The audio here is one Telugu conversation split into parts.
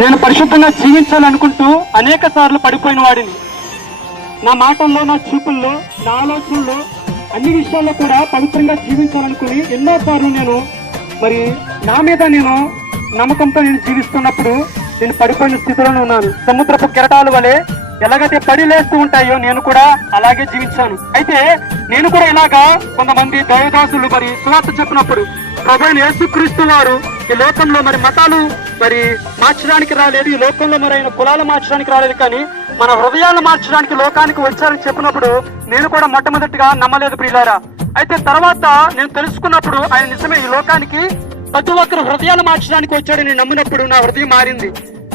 నేను పరిశుద్ధంగా జీవించాలనుకుంటూ అనేక సార్లు పడిపోయిన వాడిని. నా మాటల్లో నా చూపుల్లో నా ఆలోచనల్లో అన్ని విషయాల్లో కూడా పవిత్రంగా జీవించాలనుకుని ఎన్నో సార్లు నేను మరి నా మీద నేను నమ్మకంతో నేను జీవిస్తున్నప్పుడు నేను పడిపోయిన స్థితిలోనే ఉన్నాను. సముద్రపు కెరటాల వలె ఎలాగైతే పడి లేస్తూ ఉంటాయో నేను కూడా అలాగే జీవించాను. అయితే నేను కూడా ఇలాగా కొంతమంది దైవదాసులు మరి సువార్త చెప్పినప్పుడు ప్రభు యేసుక్రీస్తు వారు ఈ లోకంలో మరి మతాలు మరి మార్చడానికి రాలేదు ఈ లోకంలో మరి ఆయన కులాలు మార్చడానికి రాలేదు కానీ మన హృదయాలను మార్చడానికి లోకానికి వచ్చారని చెప్పినప్పుడు నేను కూడా మొట్టమొదటిగా నమ్మలేదు ప్రియులారా. అయితే తర్వాత నేను తెలుసుకున్నప్పుడు ఆయన నిజమే ఈ లోకానికి ప్రతి ఒక్కరు హృదయాలు మార్చడానికి వచ్చాడని నమ్మినప్పుడు నా హృదయం మారింది.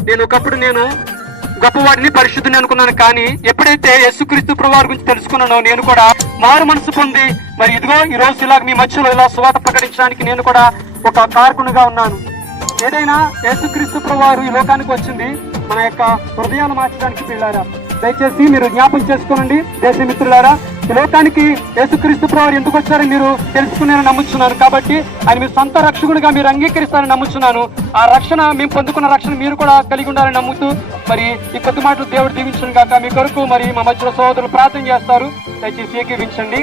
నేను ఒకప్పుడు నేను గొప్పవాడిని పరిశుద్ధిని అనుకున్నాను కానీ ఎప్పుడైతే యేసుక్రీస్తు ప్రభువారి గురించి తెలుసుకున్నానో నేను కూడా మారు మనసు పొంది మరి ఇదిగో ఈ రోజు ఇలా మీ మధ్యలో ఇలా సువాత ప్రకటించడానికి నేను కూడా ఒక కారకునిగా ఉన్నాను. ఏదైనా యేసుక్రీస్తు ప్రభువారు ఈ లోకానికి వచ్చింది మన యొక్క హృదయాన్ని మార్చడానికి పిల్లారా దయచేసి మీరు జ్ఞాపకం చేసుకోనండి. దేశమిత్రులారా ఈ లోకానికి యేసుక్రీస్తు ప్రభువారు ఎందుకు వచ్చారని మీరు తెలుసుకున్నారని నమ్ముచున్నాను కాబట్టి ఆయన మీ సొంత రక్షకుడిగా మీరు అంగీకరిస్తారని నమ్ముచున్నాను. ఆ రక్షణ మేము పొందుకున్న రక్షణ మీరు కూడా కలిగి ఉండాలని నమ్ముతూ మరి ఈ కొద్ది మాటలు దేవుడు దీవించను కాక మీ కొరకు మరి మా మధ్యలో సోదరులు ప్రార్థన చేస్తారు. దయచేసి ఏకీవించండి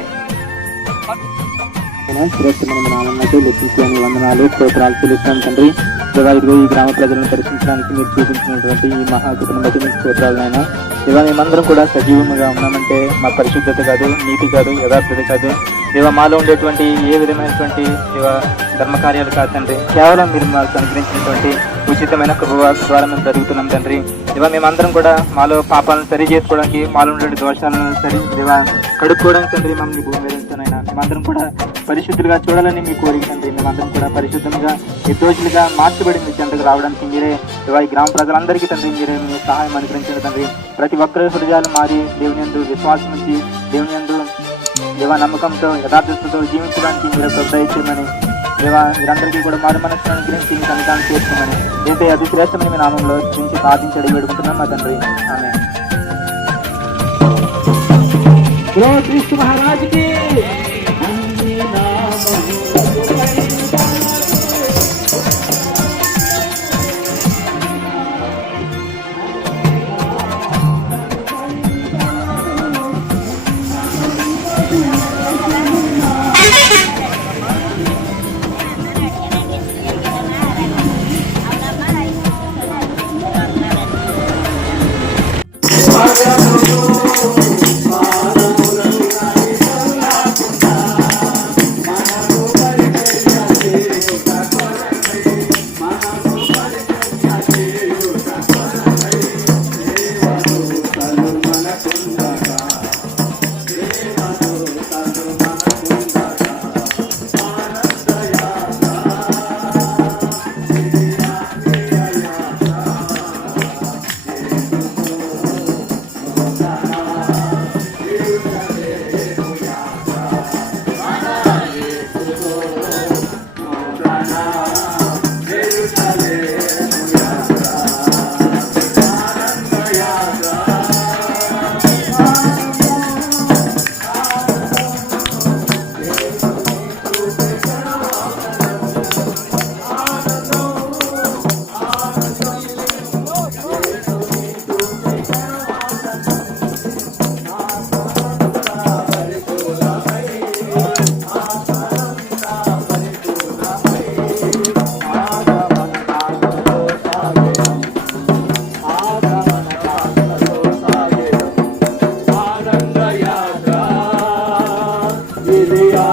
శ్రేష్టమైన నామన్నట్టు లెక్కించి అని వందనాలు స్తోత్రాలు చెల్లిస్తాం తండ్రి. దేవా ఇదిగో ఈ గ్రామ ప్రజలను దర్శించడానికి మీరు చూపించినటువంటి ఈ మహాకృపను బట్టి మీకు స్తోత్రాలు అయినా మేమందరం కూడా సజీవంగా ఉన్నామంటే మా పరిశుద్ధత కాదు నీతి కాదు యథార్థత కాదు. దేవా మాలో ఉండేటువంటి ఏ విధమైనటువంటి దేవ ధర్మకార్యాలు కాదు తండ్రి. కేవలం మీరు మాకు అనుగ్రహించినటువంటి ఉచితమైన కృప ద్వారా మేము జరుగుతున్నాం తండ్రి. దేవా మేమందరం కూడా మాలో పాపాలను సరి చేసుకోవడానికి మాలో ఉండే దోషాలను సరి ఇవా కడుక్కోవడానికి తండ్రి మమ్మల్ని భూమి మీద మేమందరం కూడా పరిశుద్ధులుగా చూడాలని మీ కోరిక తండ్రి మేమందరం కూడా పరిశుద్ధంగా నిర్దోషులుగా మార్చబడి మీ చెంతకు రావడానికి మీరే. ఈ గ్రామ ప్రజలందరికీ తండ్రి మీరే మీ సహాయం అనుగ్రహించండి తండ్రి. ప్రతి ఒక్కరి హృదయాలు మారి దేవుని ఎందు విశ్వాసం ఉంచి దేవుని ఎందు దేవా నమ్మకంతో యథార్థతతో జీవించడానికి మీరు ప్రోత్సహించమని దేవా మీరందరికీ కూడా మారు మనస్సును అనుగ్రహించి మీకు అనుదానం చేసుకోమని అయితే అతి శ్రేష్టమైన మీ నామంలో చూసి సాధించడం వేడుకుంటున్నాం మా తండ్రి. ఆమె క్రీస్తు మహారాజుకి. ఇది ఆత్మీయ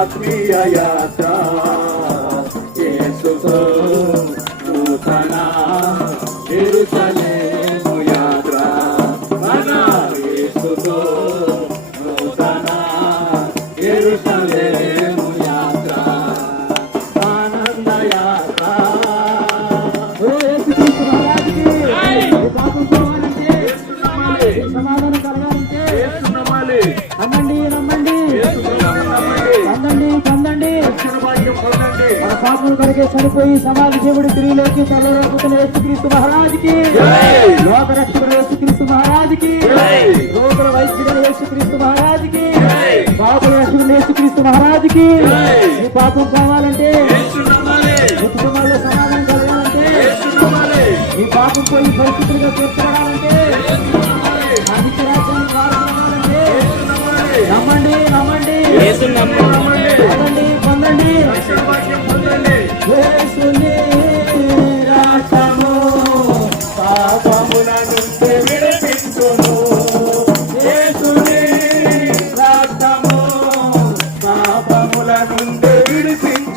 యాత్ర యేసుతో మన పాపం కొరకే చనిపోయి సమాధి దేవుడి తిరిగిలోకి తలలోపుతున్న యేసుక్రీస్తు మహారాజుకి. లోక రక్షకుడు యేసుక్రీస్తు మహారాజుకి. రోగుల వైద్యుడు యేసుక్రీస్తు మహారాజుకి. పాపల రక్షకుడు యేసుక్రీస్తు మహారాజుకి. ఈ పాపం పోవాలంటే మీ కుటుంబాల్లో సమాధానం కలగాలంటే ఈ పాపం పోయి పరిస్థితులుగా తీర్చబడాలంటే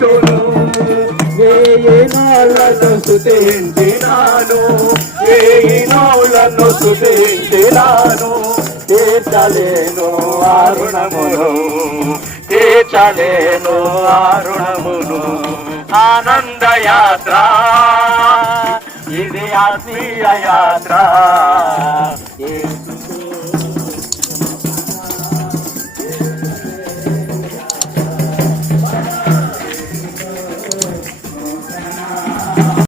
విడిపించును వేయి నాళ్ళను స్తుతించినాను వేయి తీర్చలేను అరుణమును తీర్చలేను అరుణమును ఆనంద యాత్ర ఇది ఆత్మీయ యాత్ర